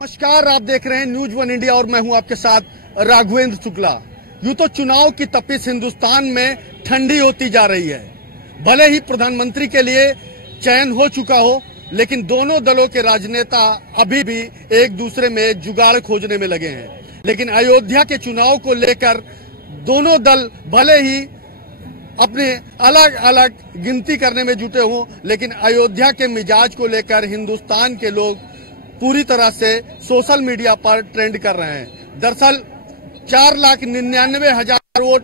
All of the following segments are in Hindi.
नमस्कार, आप देख रहे हैं न्यूज वन इंडिया और मैं हूं आपके साथ राघवेंद्र शुक्ला। यूं तो चुनाव की तपिश हिंदुस्तान में ठंडी होती जा रही है। भले ही प्रधानमंत्री के लिए चयन हो चुका हो, लेकिन दोनों दलों के राजनेता अभी भी एक दूसरे में जुगाड़ खोजने में लगे हैं। लेकिन अयोध्या के चुनाव को लेकर दोनों दल भले ही अपने अलग अलग गिनती करने में जुटे हों, लेकिन अयोध्या के मिजाज को लेकर हिंदुस्तान के लोग पूरी तरह से सोशल मीडिया पर ट्रेंड कर रहे हैं। दरअसल 4,99,000 वोट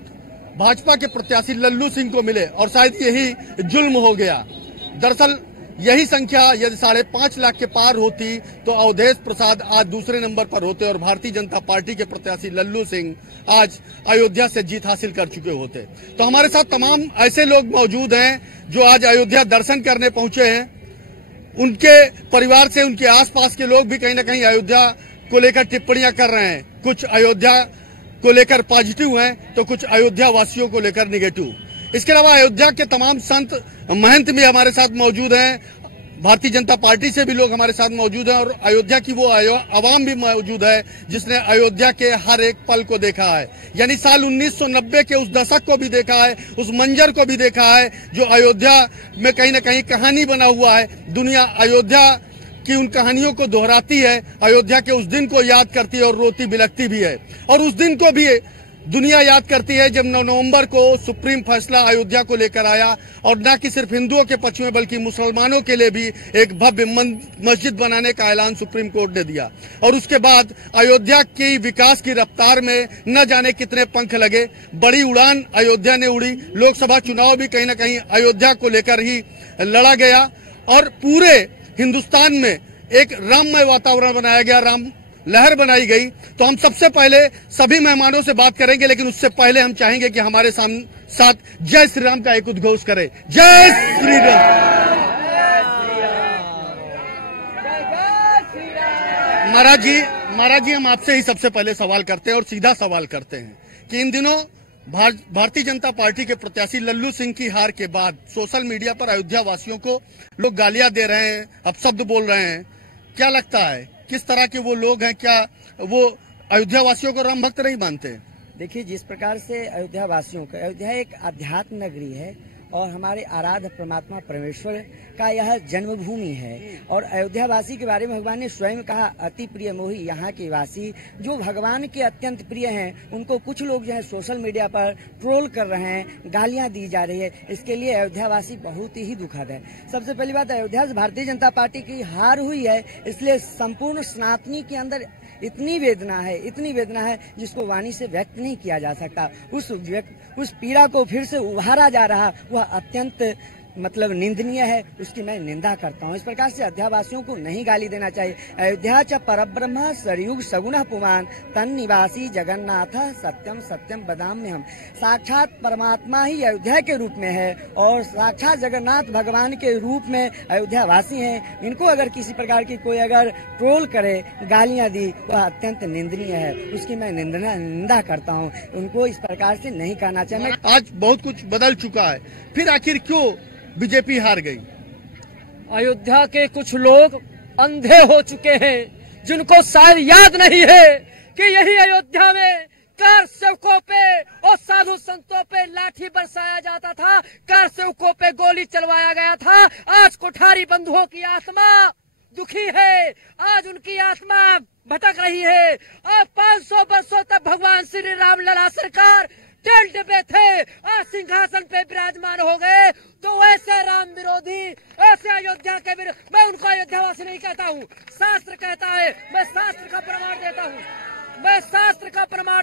भाजपा के प्रत्याशी लल्लू सिंह को मिले और शायद यही जुल्म हो गया। दरअसल यही संख्या यदि 5.5 लाख के पार होती तो अवधेश प्रसाद आज दूसरे नंबर पर होते और भारतीय जनता पार्टी के प्रत्याशी लल्लू सिंह आज अयोध्या से जीत हासिल कर चुके होते। तो हमारे साथ तमाम ऐसे लोग मौजूद हैं जो आज अयोध्या दर्शन करने पहुंचे हैं। उनके परिवार से उनके आसपास के लोग भी कहीं ना कहीं अयोध्या को लेकर टिप्पणियां कर रहे हैं। कुछ अयोध्या को लेकर पॉजिटिव हैं तो कुछ अयोध्या वासियों को लेकर निगेटिव। इसके अलावा अयोध्या के तमाम संत महंत भी हमारे साथ मौजूद हैं। भारतीय जनता पार्टी से भी लोग हमारे साथ मौजूद हैं और अयोध्या की वो आवाम भी मौजूद है जिसने अयोध्या के हर एक पल को देखा है, यानी साल 1990 के उस दशक को भी देखा है, उस मंजर को भी देखा है जो अयोध्या में कहीं ना कहीं कहानी बना हुआ है। दुनिया अयोध्या की उन कहानियों को दोहराती है, अयोध्या के उस दिन को याद करती है और रोती बिलखती भी है। और उस दिन को भी दुनिया याद करती है जब 9 नवंबर को सुप्रीम फैसला अयोध्या को लेकर आया और न कि सिर्फ हिंदुओं के पक्ष में बल्कि मुसलमानों के लिए भी एक भव्य मस्जिद बनाने का ऐलान सुप्रीम कोर्ट ने दिया। और उसके बाद अयोध्या की विकास की रफ्तार में न जाने कितने पंख लगे। बड़ी उड़ान अयोध्या ने उड़ी। लोकसभा चुनाव भी कहीं ना कहीं अयोध्या को लेकर ही लड़ा गया और पूरे हिंदुस्तान में एक राममय वातावरण बनाया गया, राम लहर बनाई गई। तो हम सबसे पहले सभी मेहमानों से बात करेंगे, लेकिन उससे पहले हम चाहेंगे कि हमारे साथ जय श्री राम का एक उद्घोष करें। जय श्री राम। महाराज जी हम आपसे ही सबसे पहले सवाल करते हैं और सीधा सवाल करते हैं कि इन दिनों भारतीय जनता पार्टी के प्रत्याशी लल्लू सिंह की हार के बाद सोशल मीडिया पर अयोध्या वासियों को लोग गालियां दे रहे हैं, अपशब्द बोल रहे हैं। क्या लगता है किस तरह के वो लोग हैं? क्या वो अयोध्या वासियों को राम भक्त नहीं मानते? देखिए, जिस प्रकार से अयोध्या वासियों का, अयोध्या एक आध्यात्म नगरी है और हमारे आराध्य परमात्मा परमेश्वर का यह जन्मभूमि है। और अयोध्या वासी के बारे में भगवान ने स्वयं कहा, अति प्रिय मोही यहाँ के वासी। जो भगवान के अत्यंत प्रिय हैं उनको कुछ लोग जो है सोशल मीडिया पर ट्रोल कर रहे हैं, गालियां दी जा रही है। इसके लिए अयोध्या वासी बहुत ही दुखद है। सबसे पहली बात, अयोध्या से भारतीय जनता पार्टी की हार हुई है, इसलिए संपूर्ण सनातनी के अंदर इतनी वेदना है जिसको वाणी से व्यक्त नहीं किया जा सकता। उस पीड़ा को फिर से उभारा जा रहा, वह अत्यंत निंदनीय है, उसकी मैं निंदा करता हूँ। इस प्रकार से अयोध्यावासियों को नहीं गाली देना चाहिए। अयोध्या च परब्रह्म सरयुग सगुण पुमान तन निवासी जगन्नाथ सत्यम सत्यम बदाम्य हम। साक्षात परमात्मा ही अयोध्या के रूप में है और साक्षात जगन्नाथ भगवान के रूप में अयोध्यावासी हैं। इनको अगर किसी प्रकार की कोई अगर ट्रोल करे, गालियां दी, वह अत्यंत निंदनीय है, उसकी मैं निंदा करता हूँ। उनको इस प्रकार से नहीं कहना चाहिए। आज बहुत कुछ बदल चुका है, फिर आखिर क्यों बीजेपी हार गई? अयोध्या के कुछ लोग अंधे हो चुके हैं जिनको शायद याद नहीं है कि यही अयोध्या में कार सेवकों पे और साधु संतों पे लाठी बरसाया जाता था, कार सेवकों पे गोली चलवाया गया था। आज कोठारी बंधुओं की आत्मा दुखी है, आज उनकी आत्मा भटक रही है। अब 500 वर्षों तक भगवान श्री राम लला सरकार टेंट पे थे, आज सिंहासन पे विराजमान हो गए। तो ऐसे राम विरोधी, ऐसे अयोध्या के विरोधी, मैं उनको अयोध्यावासी नहीं कहता हूँ, शास्त्र कहता है। मैं शास्त्र का प्रमाण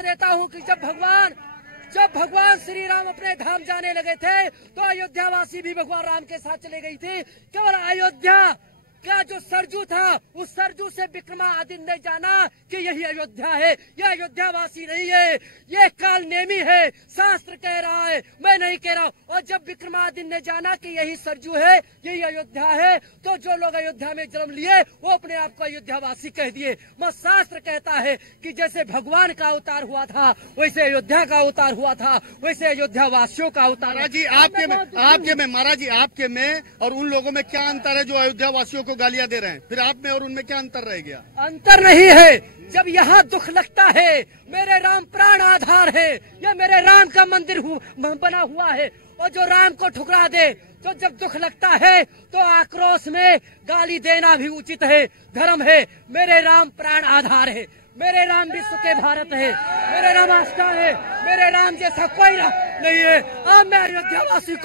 देता हूँ कि जब भगवान श्री राम अपने धाम जाने लगे थे तो अयोध्यावासी भी भगवान राम के साथ चले गई थी। केवल अयोध्या का जो सरजू था, उस सरजू से विक्रमादित्य ने जाना कि यही अयोध्या है, यह अयोध्यावासी नहीं है, ये काल नेमी है, शास्त्र कह रहा है, मैं नहीं कह रहा हूँ। और जब विक्रमादित्य ने जाना कि यही सरजू है, यही अयोध्या है, तो जो लोग अयोध्या में जन्म लिए वो अपने आप को अयोध्यावासी कह दिए। मगर शास्त्र कहता है कि जैसे भगवान का अवतार हुआ था वैसे अयोध्या का अवतार हुआ था, वैसे अयोध्या वासियों का अवतार। महाराज जी आपके में और उन लोगों में क्या अंतर है जो अयोध्या वासियों को को गालियां दे रहे हैं, फिर आप में और उनमें क्या अंतर रह गया? अंतर नहीं है। जब यहाँ दुख लगता है, मेरे राम प्राण आधार है, ये मेरे राम का मंदिर बना हुआ है, और जो राम को ठुकरा दे, तो जब दुख लगता है तो आक्रोश में गाली देना भी उचित है, धर्म है। मेरे राम प्राण आधार है, मेरे राम विश्व के भारत है, मेरे राम आस्था है, मेरे राम जैसा कोई नहीं है। अब मैं अयोध्यावासी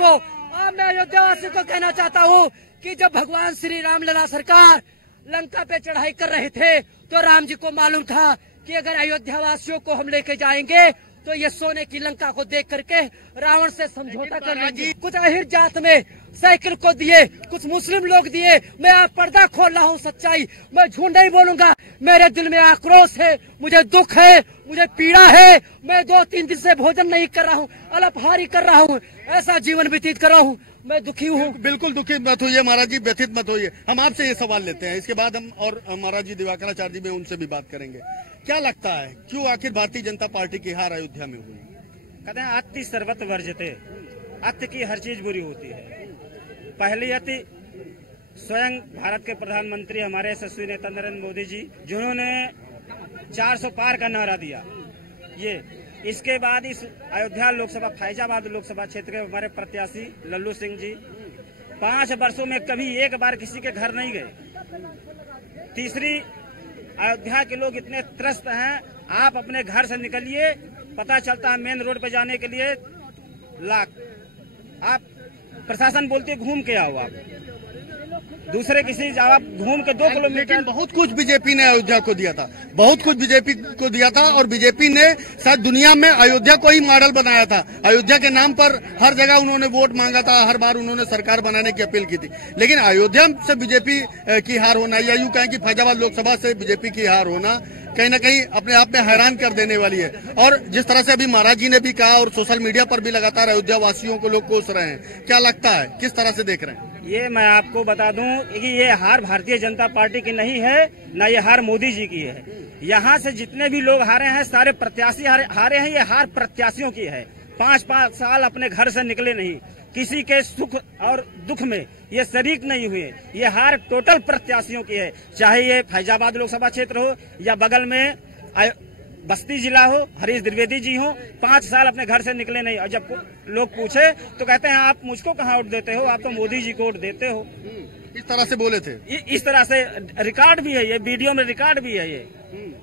को कहना चाहता हूँ कि जब भगवान श्री राम लला सरकार लंका पे चढ़ाई कर रहे थे, तो राम जी को मालूम था कि अगर अयोध्यावासियों को हम लेके जाएंगे तो ये सोने की लंका को देख करके रावण से समझौता कर लेंगे। कुछ अहिर जात में साइकिल को दिए, कुछ मुस्लिम लोग दिए। मैं आप पर्दा खोल रहा हूँ सच्चाई, मैं झूठ नहीं बोलूंगा। मेरे दिल में आक्रोश है, मुझे दुख है, मुझे पीड़ा है। मैं 2-3 दिन से भोजन नहीं कर रहा हूँ, अल्पाहारी कर रहा हूँ, ऐसा जीवन व्यतीत कर रहा हूँ। मैं दुखी हूँ। बिल्कुल दुखी मत होइए महाराज जी, व्यथित मत होइए। हम आपसे ये सवाल लेते हैं, इसके बाद हम और महाराज जी दिवाकराचार्य जी में उनसे भी बात करेंगे। क्या लगता है क्यों आखिर भारतीय जनता पार्टी की हार अयोध्या में हुई? कहते हैं अति सर्वत्र वर्जते, अति की हर चीज बुरी होती है। पहली अति स्वयं भारत के प्रधानमंत्री हमारे यशस्वी नेता नरेंद्र मोदी जी, जिन्होंने 400 पार का नारा दिया, ये इसके बाद इस अयोध्या लोकसभा फैजाबाद लोकसभा क्षेत्र के हमारे प्रत्याशी लल्लू सिंह जी 5 वर्षों में कभी एक बार किसी के घर नहीं गए। तीसरी, अयोध्या के लोग इतने त्रस्त हैं, आप अपने घर से निकलिए, पता चलता है मेन रोड पे जाने के लिए लाख, आप प्रशासन बोलती है घूम के आओ, आप दूसरे किसी आप घूम के 2 किलोमीटर। लेकिन बहुत कुछ बीजेपी ने अयोध्या को दिया था, बहुत कुछ बीजेपी को दिया था, और बीजेपी ने शायद दुनिया में अयोध्या को ही मॉडल बनाया था। अयोध्या के नाम पर हर जगह उन्होंने वोट मांगा था, हर बार उन्होंने सरकार बनाने की अपील की थी। लेकिन अयोध्या से बीजेपी की हार होना, या यूं कहें कि फैजाबाद लोकसभा से बीजेपी की हार होना कहीं ना कहीं अपने आप में हैरान कर देने वाली है। और जिस तरह से अभी महाराज जी ने भी कहा, और सोशल मीडिया पर भी लगातार अयोध्या वासियों को लोग कोस रहे हैं, क्या लगता है किस तरह से देख रहे हैं? ये मैं आपको बता दूं कि ये हार भारतीय जनता पार्टी की नहीं है, ना ये हार मोदी जी की है। यहाँ से जितने भी लोग हारे हैं, सारे प्रत्याशी हारे हैं। ये हार प्रत्याशियों की है। 5-5 साल अपने घर से निकले नहीं, किसी के सुख और दुख में ये शरीक नहीं हुए। ये हार टोटल प्रत्याशियों की है, चाहे ये फैजाबाद लोकसभा क्षेत्र हो या बगल में बस्ती जिला हो, हरीश द्विवेदी जी हो, 5 साल अपने घर से निकले नहीं। और जब लोग पूछे तो कहते हैं आप मुझको कहाँ वोट देते हो, आप तो मोदी जी को वोट देते हो। इस तरह से बोले थे, इस तरह से रिकॉर्ड भी है, ये वीडियो में रिकॉर्ड भी है। ये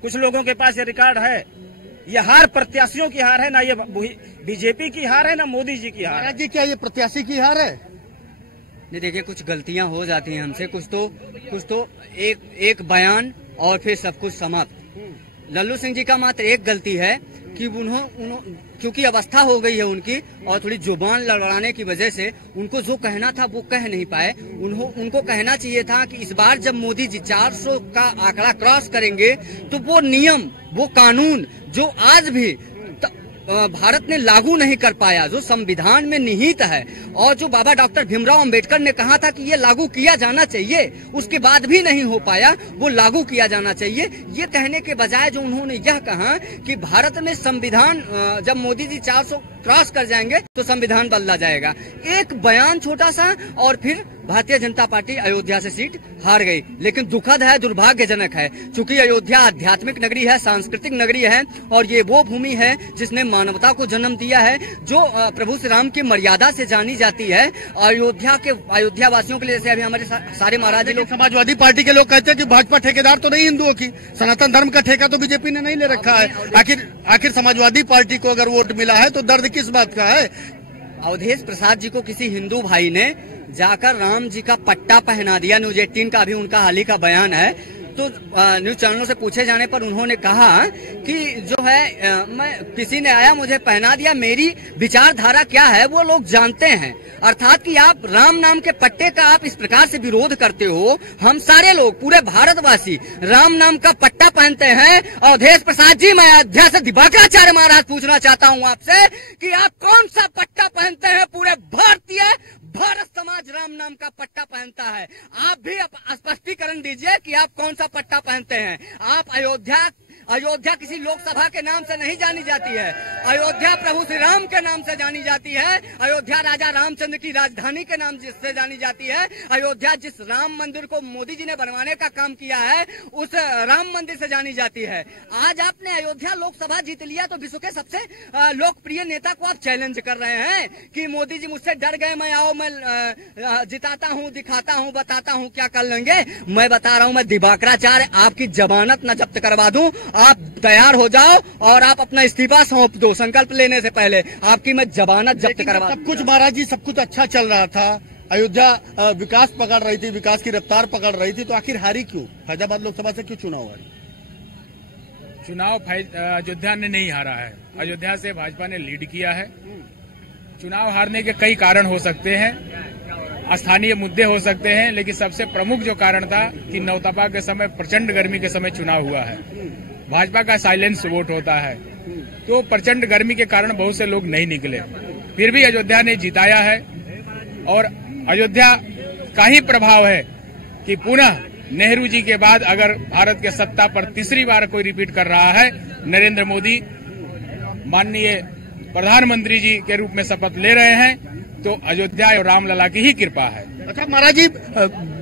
कुछ लोगों के पास ये रिकॉर्ड है। ये हार प्रत्याशियों की हार है, ना ये बीजेपी की हार है, ना मोदी जी की हार है। जी क्या ये प्रत्याशी की हार है? नहीं, देखिए कुछ गलतियां हो जाती हैं हमसे, कुछ तो एक बयान और फिर सब कुछ समाप्त। लल्लू सिंह जी का मात्र एक गलती है कि क्योंकि अवस्था हो गई है उनकी, और थोड़ी जुबान लड़ाने की वजह से उनको जो कहना था वो कह नहीं पाए। उनको कहना चाहिए था कि इस बार जब मोदी जी 400 का आंकड़ा क्रॉस करेंगे तो वो नियम, वो कानून जो आज भी भारत ने लागू नहीं कर पाया, जो संविधान में निहित है, और जो बाबा डॉक्टर भीमराव अंबेडकर ने कहा था कि ये लागू किया जाना चाहिए, उसके बाद भी नहीं हो पाया, वो लागू किया जाना चाहिए। ये कहने के बजाय जो उन्होंने यह कहा कि भारत में संविधान, जब मोदी जी 400 क्रॉस कर जाएंगे तो संविधान बदला जाएगा। एक बयान छोटा सा, और फिर भारतीय जनता पार्टी अयोध्या से सीट हार गई। लेकिन दुखद है, दुर्भाग्यजनक है, क्योंकि अयोध्या आध्यात्मिक नगरी है, सांस्कृतिक नगरी है, और ये वो भूमि है जिसने मानवता को जन्म दिया है, जो प्रभु श्री राम की मर्यादा से जानी जाती है। अयोध्या वासियों के लिए, जैसे अभी हमारे सारे महाराज लोग, समाजवादी पार्टी के लोग कहते हैं कि भाजपा ठेकेदार तो नहीं हिंदुओं की, सनातन धर्म का ठेका तो बीजेपी ने नहीं ले रखा है। आखिर समाजवादी पार्टी को अगर वोट मिला है तो दर्द किस बात का है? अवधेश प्रसाद जी को किसी हिंदू भाई ने जाकर राम जी का पट्टा पहना दिया। न्यूज 18 का अभी उनका हाल ही का बयान है। तो न्यूज चैनलों से पूछे जाने पर उन्होंने कहा कि जो है मैं किसी ने आया मुझे पहना दिया, मेरी विचारधारा क्या है वो लोग जानते हैं। अर्थात कि आप राम नाम के पट्टे का आप इस प्रकार से विरोध करते हो। हम सारे लोग, पूरे भारतवासी राम नाम का पट्टा पहनते हैं। अवधेश प्रसाद जी, मैं अयोध्या से दिवाकराचार्य महाराज पूछना चाहता हूँ आपसे कि आप कौन सा पट्टा पहनते हैं? पूरे भारत समाज राम नाम का पट्टा पहनता है। आप भी स्पष्टीकरण दीजिए कि आप कौन सा पट्टा पहनते हैं। आप अयोध्या किसी लोकसभा के नाम से नहीं जानी जाती है। अयोध्या प्रभु श्री राम के नाम से जानी जाती है। अयोध्या राजा रामचंद्र की राजधानी के नाम से जानी जाती है। अयोध्या जिस राम मंदिर को मोदी जी ने बनवाने का काम किया है, उस राम मंदिर से जानी जाती है। आज आपने अयोध्या लोकसभा जीत लिया तो विश्व के सबसे लोकप्रिय नेता को आप चैलेंज कर रहे हैं कि मोदी जी मुझसे डर गए, मैं आओ, मैं जिताता हूं, दिखाता हूं, बताता हूं क्या कर लेंगे। मैं बता रहा हूं, मैं दिवाकराचार्य आपकी जमानत न जब्त करवा दूं। आप तैयार हो जाओ और आप अपना इस्तीफा सौंप दो संकल्प लेने से पहले। आपकी मैं जमानत जब्त करवा। सब कुछ महाराज जी, सब कुछ अच्छा चल रहा था, अयोध्या विकास पकड़ रही थी, विकास की रफ्तार पकड़ रही थी, तो आखिर हारी क्यों? फैजाबाद लोकसभा से क्यों चुनाव हारी? चुनाव अयोध्या ने नहीं हारा है, अयोध्या से भाजपा ने लीड किया है। चुनाव हारने के कई कारण हो सकते हैं, स्थानीय मुद्दे हो सकते हैं, लेकिन सबसे प्रमुख जो कारण था कि नौतपा के समय, प्रचंड गर्मी के समय चुनाव हुआ है। भाजपा का साइलेंस वोट होता है, तो प्रचंड गर्मी के कारण बहुत से लोग नहीं निकले, फिर भी अयोध्या ने जिताया है। और अयोध्या का ही प्रभाव है कि पुनः नेहरू जी के बाद अगर भारत के सत्ता पर तीसरी बार कोई रिपीट कर रहा है, नरेंद्र मोदी माननीय प्रधानमंत्री जी के रूप में शपथ ले रहे हैं, तो अयोध्या और रामलला की ही कृपा है। अच्छा महाराज जी,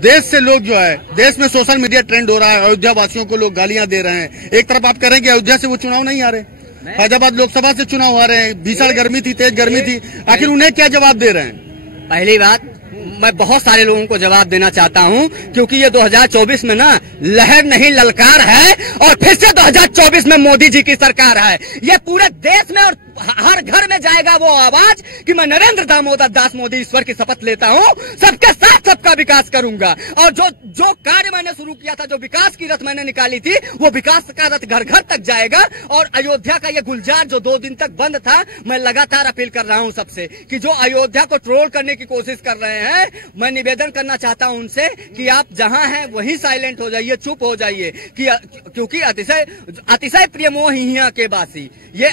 देश से लोग जो है, देश में सोशल मीडिया ट्रेंड हो रहा है, अयोध्या वासियों को लोग गालियां दे रहे हैं। एक तरफ आप कह रहे हैं कि अयोध्या से वो चुनाव नहीं आ रहे, फैजाबाद लोकसभा से चुनाव आ रहे हैं, भीषण गर्मी थी, तेज गर्मी थी, आखिर उन्हें क्या जवाब दे रहे हैं? पहली बात, मैं बहुत सारे लोगों को जवाब देना चाहता हूं, क्योंकि ये 2024 में ना लहर नहीं ललकार है, और फिर से 2024 में मोदी जी की सरकार है। ये पूरे देश में और हर घर में जाएगा वो आवाज कि मैं नरेंद्र दामोदर दास मोदी ईश्वर की शपथ लेता हूं, सबके साथ सबका विकास करूंगा। और जो कार्य मैंने शुरू किया था, जो विकास की रथ मैंने निकाली थी, वो विकास का रथ घर घर तक जाएगा। और अयोध्या का ये गुलजार जो 2 दिन तक बंद था, मैं लगातार अपील कर रहा हूं सबसे कि जो अयोध्या को ट्रोल करने की कोशिश कर रहे हैं, मैं निवेदन करना चाहता हूं उनसे कि आप जहां हैं वहीं साइलेंट हो जाइए, चुप हो जाइए, क्योंकि अतिशय प्रिय मोह हिया के बासी। ये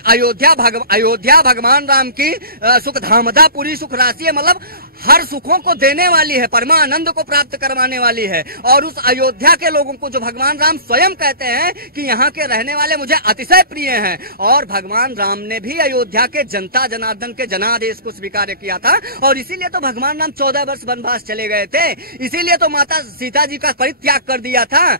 अयोध्या भगवान राम की सुख धामदा पूरी सुख राशि है, मतलब हर सुखों को देने वाली है, परमानंद को प्राप्त करवाने वाली है। और उस अयोध्या के लोगों को जो भगवान राम स्वयं कहते हैं कि यहाँ के रहने वाले मुझे अतिशय प्रिय हैं, और भगवान राम ने भी अयोध्या के जनता जनार्दन के जनादेश को स्वीकार किया था, और इसीलिए तो भगवान राम 14 वर्ष वनवास चले गए थे, इसीलिए तो माता सीता जी का परित्याग कर दिया था।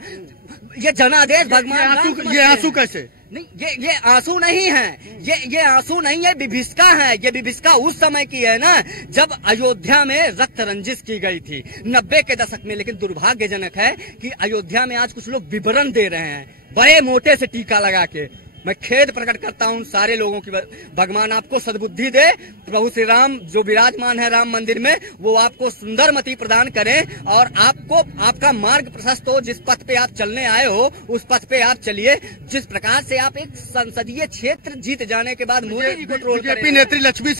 ये जनादेश भगवान राम। ये आंसू कैसे? नहीं, ये आंसू नहीं है, ये आंसू नहीं है, विभिष्का है। ये विभिष्का उस समय की है ना, जब अयोध्या में रक्त रंजिश की गई थी 90 के दशक में। लेकिन दुर्भाग्यजनक है कि अयोध्या में आज कुछ लोग विवरण दे रहे हैं बड़े मोटे से टीका लगा के। मैं खेद प्रकट करता हूं सारे लोगों की। भगवान आपको सद्बुद्धि दे, प्रभु श्री राम जो विराजमान है राम मंदिर में, वो आपको सुंदर मति प्रदान करें, और आपको आपका मार्ग प्रशस्त हो। जिस पथ पे आप चलने आए हो, उस पथ पे आप चलिए। जिस प्रकार से आप एक संसदीय क्षेत्र जीत जाने के बाद मोदी जी को ट्रोल करें। बीजेपी नेत्री लक्ष्मी